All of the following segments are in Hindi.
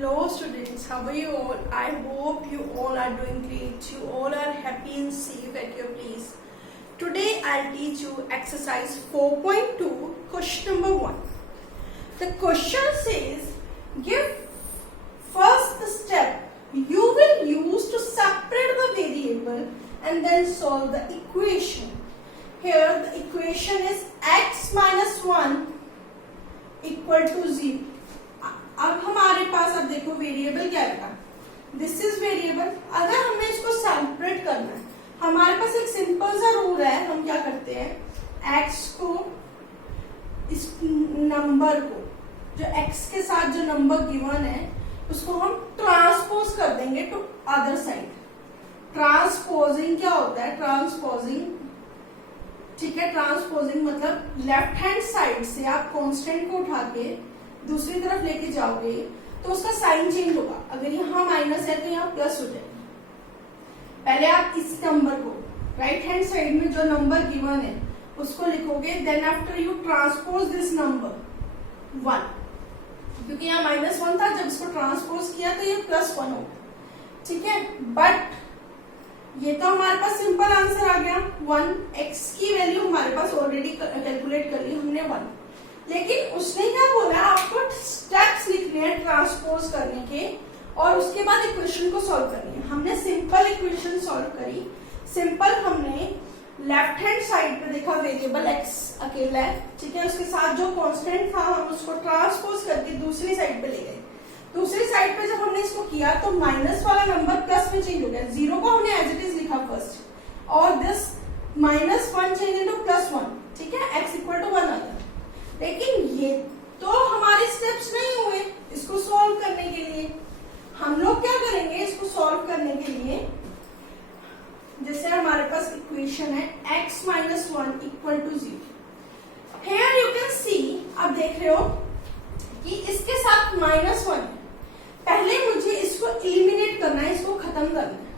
Hello students, how are you all? I hope you all are doing great. You all are happy and safe at your place. Today I'll teach you exercise 4.2, question number 1. The question says, give first the step you will use to separate the variable and then solve the equation. Here the equation is x minus 1 equal to 0. अब हमारे पास अब देखो वेरिएबल क्या है, दिस इज वेरिएबल. अगर हमें इसको सेपरेट करना है, हमारे पास एक सिंपल सा रूल है. हम क्या करते हैं, x को इस नंबर को जो x के साथ जो नंबर गिवन है उसको हम ट्रांसपोज कर देंगे टू अदर साइड. ट्रांसपोजिंग क्या होता है, ट्रांसपोजिंग, ठीक है. ट्रांसपोजिंग मतलब लेफ्ट हैंड साइड से आप कांस्टेंट को उठा के दूसरी तरफ लेके जाओगे तो उसका साइन चेंज होगा. अगर यहाँ माइनस है तो यहाँ प्लस हो जाएगा. पहले आप इस नंबर को राइट हैंड साइड में जो नंबर गिवन है उसको लिखोगे, then after you transpose this number 1, क्योंकि यहाँ -1 था. जब इसको ट्रांसपोज किया तो ये +1 होगा, ठीक है. बट ये तो हमारे पास सिंपल आंसर आ गया 1. x की वैल्यू हमारे पास ऑलरेडी कैलकुलेट कर ली हमने 1. लेकिन उसने क्या बोला, आपको स्टेप्स लिखने हैं ट्रांसपोज करने के और उसके बाद इक्वेशन को सॉल्व करनी है. हमने सिंपल इक्वेशन सॉल्व करी. सिंपल हमने लेफ्ट हैंड साइड पे देखा वेरिएबल x अकेला है, ठीक है. उसके साथ जो कांस्टेंट था हम उसको ट्रांसपोज करके दूसरी साइड पे ले गए. दूसरी साइड पे जब हमने इसको किया तो माइनस वाला नंबर प्लस में चेंज हो गया. 0 को हमने एज इट इज लिखा फर्स्ट और दिस -1 चेंज इनटू +1, ठीक है. x इक्वल टू 1 आता है. लेकिन ये तो हमारे स्टेप्स नहीं हुए इसको सॉल्व करने के लिए. हम लोग क्या करेंगे, इसको सॉल्व करने के लिए जैसे हमारे पास इक्वेशन है x minus 1 equal to 0. Here you can see, आप देख रहे हो कि इसके साथ -1 है. पहले मुझे इसको एलिमिनेट करना है, इसको खत्म करना है.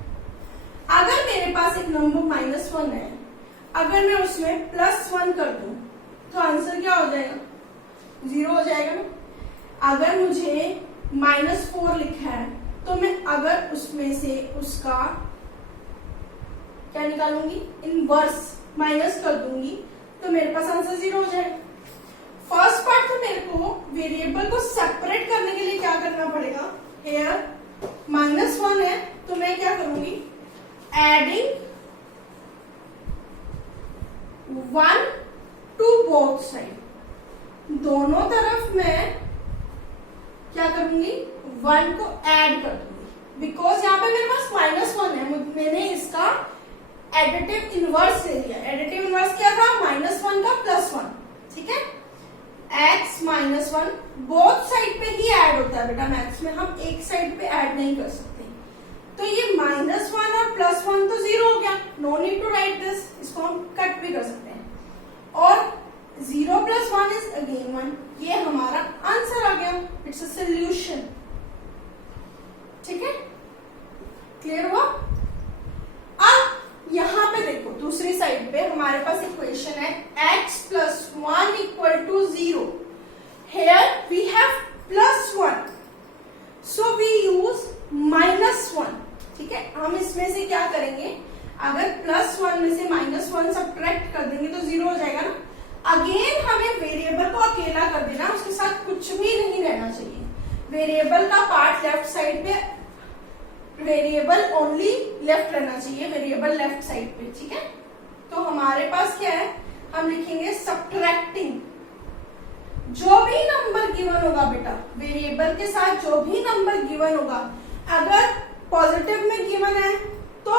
अगर मेरे पास एक नंबर -1 है, अगर मैं उसमें +1 कर दूं तो आंसर क्या हो जाएगा, 0 हो जाएगा ना. अगर मुझे -4 लिखा है तो मैं अगर उसमें से उसका क्या निकालूंगी, इनवर्स माइनस कर दूंगी तो मेरे पास आंसर 0 हो जाएगा. फर्स्ट पार्ट तो मेरे को वेरिएबल को सेपरेट करने के लिए क्या करना पड़ेगा, हियर -1 है तो मैं क्या करूंगी, एडिंग 1 टू बोथ साइड. दोनों तरफ मैं क्या करूंगी, 1 को ऐड कर दूंगी. बिकॉज यहाँ पे मेरे पास -1 है, मैंने इसका एडिटिव इनवर्स ले लिया. एडिटिव इनवर्स क्या था, -1 का +1, ठीक है. x -1 बोथ साइड पे ही ऐड होता है बेटा. मैथ्स में हम एक साइड पे ऐड नहीं कर सकते. तो ये -1 और +1 तो 0 हो गया. No need to write this, इसको हम कट भी कर सकते हैं. और 0 + 1 इज अगेन 1. ये हमारा आंसर आ गया. इट्स अ सोल्यूशन, ठीक है. क्लियर हुआ. अब यहां पे देखो दूसरी साइड पे हमारे पास इक्वेशन है x + 1 equal to 0. Here we have +1 so we use -1, ठीक है. हम इसमें से क्या करेंगे, अगर +1 में से -1 सब्ट्रैक्ट कर देंगे तो 0 हो जाएगा ना. अगेन हमें वेरिएबल को अकेला कर देना, उसके साथ कुछ भी नहीं रहना चाहिए. वेरिएबल का पार्ट लेफ्ट साइड पे, वेरिएबल ओनली लेफ्ट रहना चाहिए, वेरिएबल लेफ्ट साइड पे, ठीक है. तो हमारे पास क्या है, हम लिखेंगे सब्ट्रैक्टिंग जो भी नंबर गिवन होगा बेटा, वेरिएबल के साथ जो भी नंबर गिवन होगा, अगर पॉजिटिव में गिवन है तो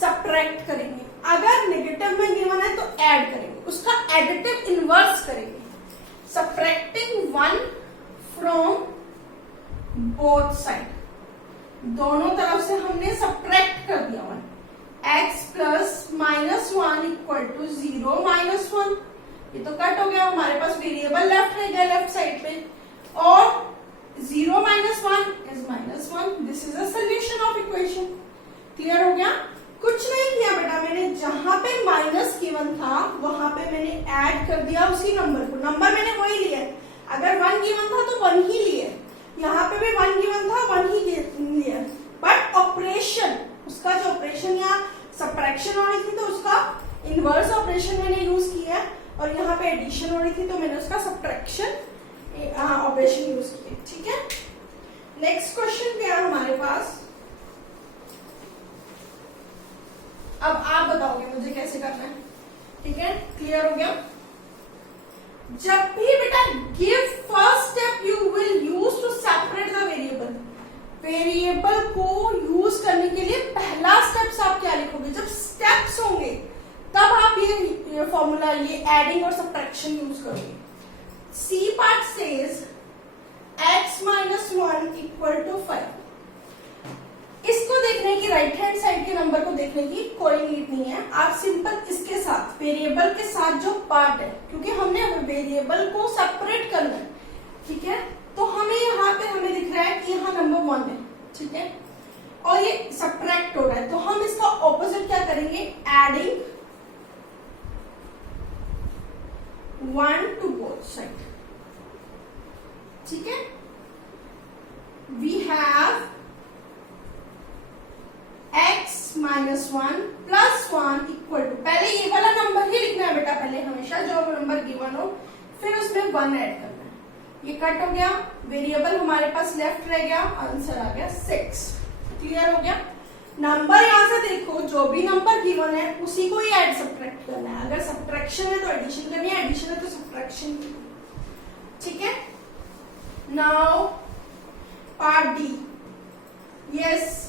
सब्ट्रैक्ट करेंगे, अगर नेगेटिव में गिवन है तो ऐड करेंगे, उसका एडिटिव इनवर्स करेंगे. सब्ट्रैक्टिंग 1 फ्रॉम बोथ साइड, दोनों तरफ से हमने सब्ट्रैक्ट कर दिया 1. x + -1 equal to 0 -1. ये तो कट हो गया, हमारे पास वेरिएबल लेफ्ट रह गया लेफ्ट साइड पे. और 0 - 1 is -1. This is a solution of equation. Clear हो गया. कुछ नहीं किया बेटा, मैंने जहां पे माइनस गिवन था वहां पे मैंने ऐड कर दिया उसी नंबर को. नंबर मैंने वही लिया, अगर 1 गिवन था तो 1 ही लिया. ऑपरेशन यूज किए, ठीक है। नेक्स्ट क्वेश्चन क्या है हमारे पास, अब आप बताओगे मुझे कैसे करना है, ठीक है, क्लियर हो गया। जब भी बेटा give first step you will use to separate the variable, variable को यूज करने के लिए पहला स्टेप्स आप क्या लिखोगे, जब स्टेप्स होंगे तब आप ये फॉर्मूला, ये एडिंग और सब्ट्रैक्शन यूज करोगे। C part says x minus 1 equal to 5। इसको देखने की, राइट हैंड साइड के नंबर को देखने की कोई नीड नहीं है, आप सिंपल इसके साथ वेरिएबल के साथ जो पार्ट है, क्योंकि हमने वेरिएबल को सेपरेट करना है, ठीक है, तो हमें यहाँ पे हमें दिख रहा है कि यहाँ नंबर 1 है, ठीक है, और ये सब्ट्रैक्ट हो रहा है, तो हम इसका ऑपोजिट क्या करेंगे, एडिंग 1 टू बोथ साइड, ठीक है। We have x minus 1 plus 1 equal to, पहले ये वाला नंबर ही लिखना है बेटा, पहले हमेशा जो नंबर गिवन हो फिर उसमें 1 ऐड करना है। ये कट हो गया, वेरिएबल हमारे पास लेफ्ट रह गया, आंसर आ गया 6। क्लियर हो गया। नंबर यहां से देखो, जो भी नंबर गिवन है उसी को ही ऐड सब्ट्रैक्ट करना है, अगर सब्ट्रैक्शन है तो एडिशन करनी है, एडिशन है तो सब्ट्रैक्शन, ठीक है। Now part D, yes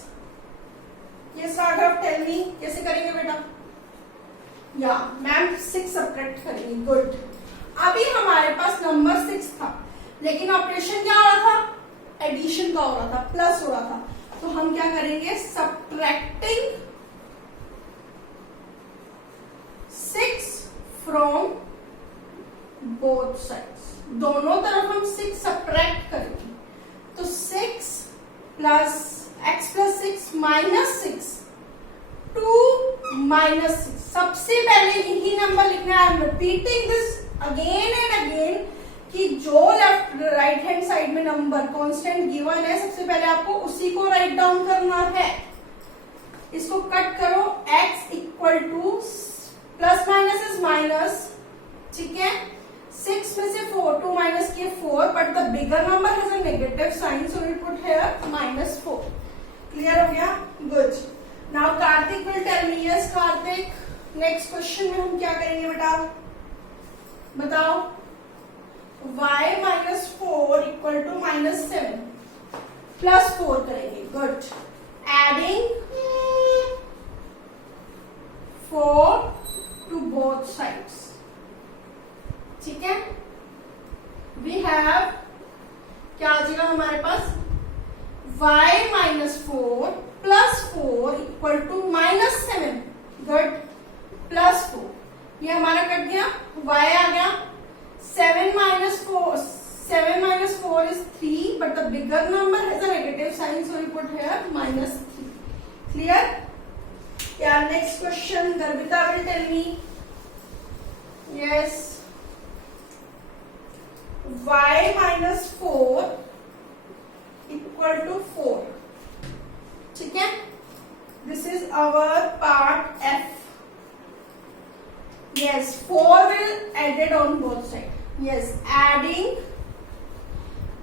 yes Raghav tell me कैसे करेंगे बेटा, या मैम 6 सब्ट्रैक्ट करेंगे, गुड। अभी हमारे पास नंबर 6 था, लेकिन ऑपरेशन क्या हो रहा था, एडिशन का हो रहा था, प्लस हो रहा था, तो हम क्या करेंगे, सब्ट्रैक्टिंग 6 फ्रॉम बोथ साइड्स, दोनों तरफ हम 6 सब्ट्रैक्ट करेंगे, तो 6 plus x plus 6 minus 6 2 minus 6, सबसे पहले यही नंबर लिखना है। I am repeating this again and again कि जो लेफ्ट राइट हैंड साइड में नंबर कांस्टेंट गिवन है, सबसे पहले आपको उसी को राइट डाउन करना है। इसको कट करो, x equal two plus minus is minus, ठीक है, 6 में से 4 2 माइनस किए 4, but the bigger number has a negative sign, so we put here -4। Clear हो गया, good. Now Kartik will tell me, yes Kartik, next question में हम क्या करेंगे बेटा, बताओ। y minus 4 equal to -7 plus 4 करेंगे, good. Adding 4 to both sides, ठीक है। वी हैव क्या आ जाएगा हमारे पास, y minus 4 plus 4 equal to -7, good, plus 4, ये हमारा कट गया, y आ गया, 7 minus 4 is 3, but the bigger number has a negative sign, so we put here -3। Clear. या next question Garbhita will tell me, yes. y minus 4 equal to 4, ठीक है, this is our part F। Yes, 4 will added on both side, yes, adding,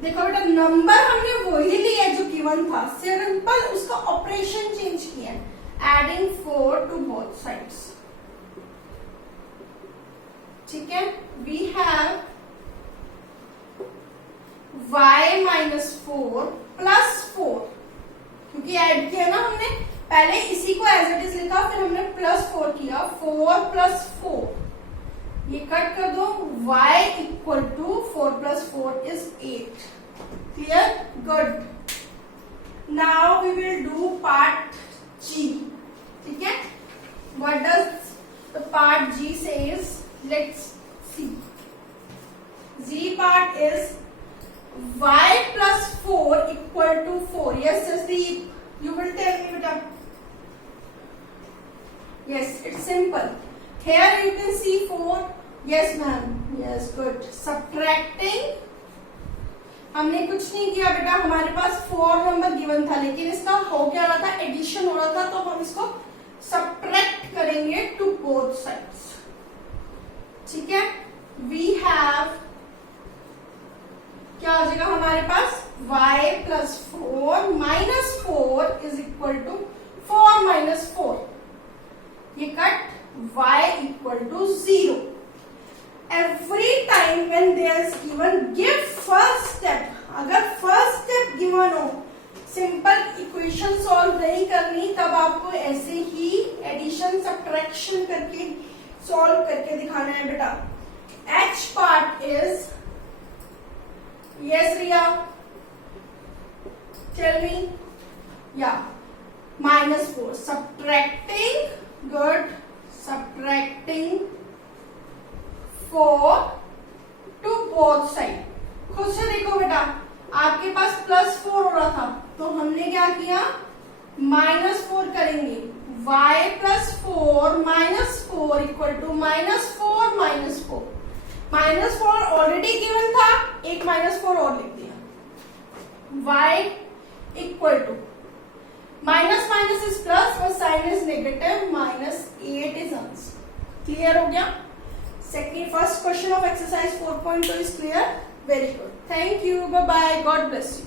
देखो बेटा नंबर हमने वही लिया जो गिवन था, सिंपल उसका ऑपरेशन चेंज किया, एडिंग 4 टू बोथ साइड्स, ठीक है। We have y minus 4 plus 4, क्योंकि ऐड किया ना हमने, पहले इसी को एज इट इज लिखा, फिर हमने +4 किया, 4 प्लस 4, ये कट कर दो, y equal to 4 plus 4 is 8। Clear, good. Now we will do part G, ठीक है। What does the part G says, let's see. G part is y plus 4 equal to 4. Yes, Jasdeep, you will tell me beta. Yes, it's simple. Here you can see 4. Yes ma'am, yes, good. Subtracting, हमने कुछ नहीं किया बेटा, हमारे पास 4 नंबर गिवन था, लेकिन इसका हो क्या रहा था, एडिशन हो रहा था, तो हम इसको सब्ट्रैक्ट करेंगे टू बोथ साइड्स, ठीक है। वी हैव क्या हो जाएगा हमारे पास y plus 4 minus 4 is equal to 4 minus 4, ये cut y equal to 0. Every time when there is given give first step. अगर फर्स्ट स्टेप गिवन हो, सिंपल इक्वेशन सॉल्व नहीं करनी, तब आपको ऐसे ही एडिशन सब्ट्रैक्शन करके सॉल्व करके दिखाना है बेटा. h part is, yes Riya, tell me, yeah, minus 4, subtracting, good, subtracting 4 to both side. खुद से देखो बेटा, आपके पास प्लस 4 हो रहा था, तो हमने क्या किया, माइनस 4 करेंगे. y plus 4 minus 4 equal to minus 4 minus 4. Minus 4 already given था, एक माइनस 4 और लिख दिया. y equal to minus minus is plus और sign is negative, minus 8 is answer. Clear हो गया. Second first question of exercise 4.2 is clear. Very good. Thank you. Bye bye. God bless you.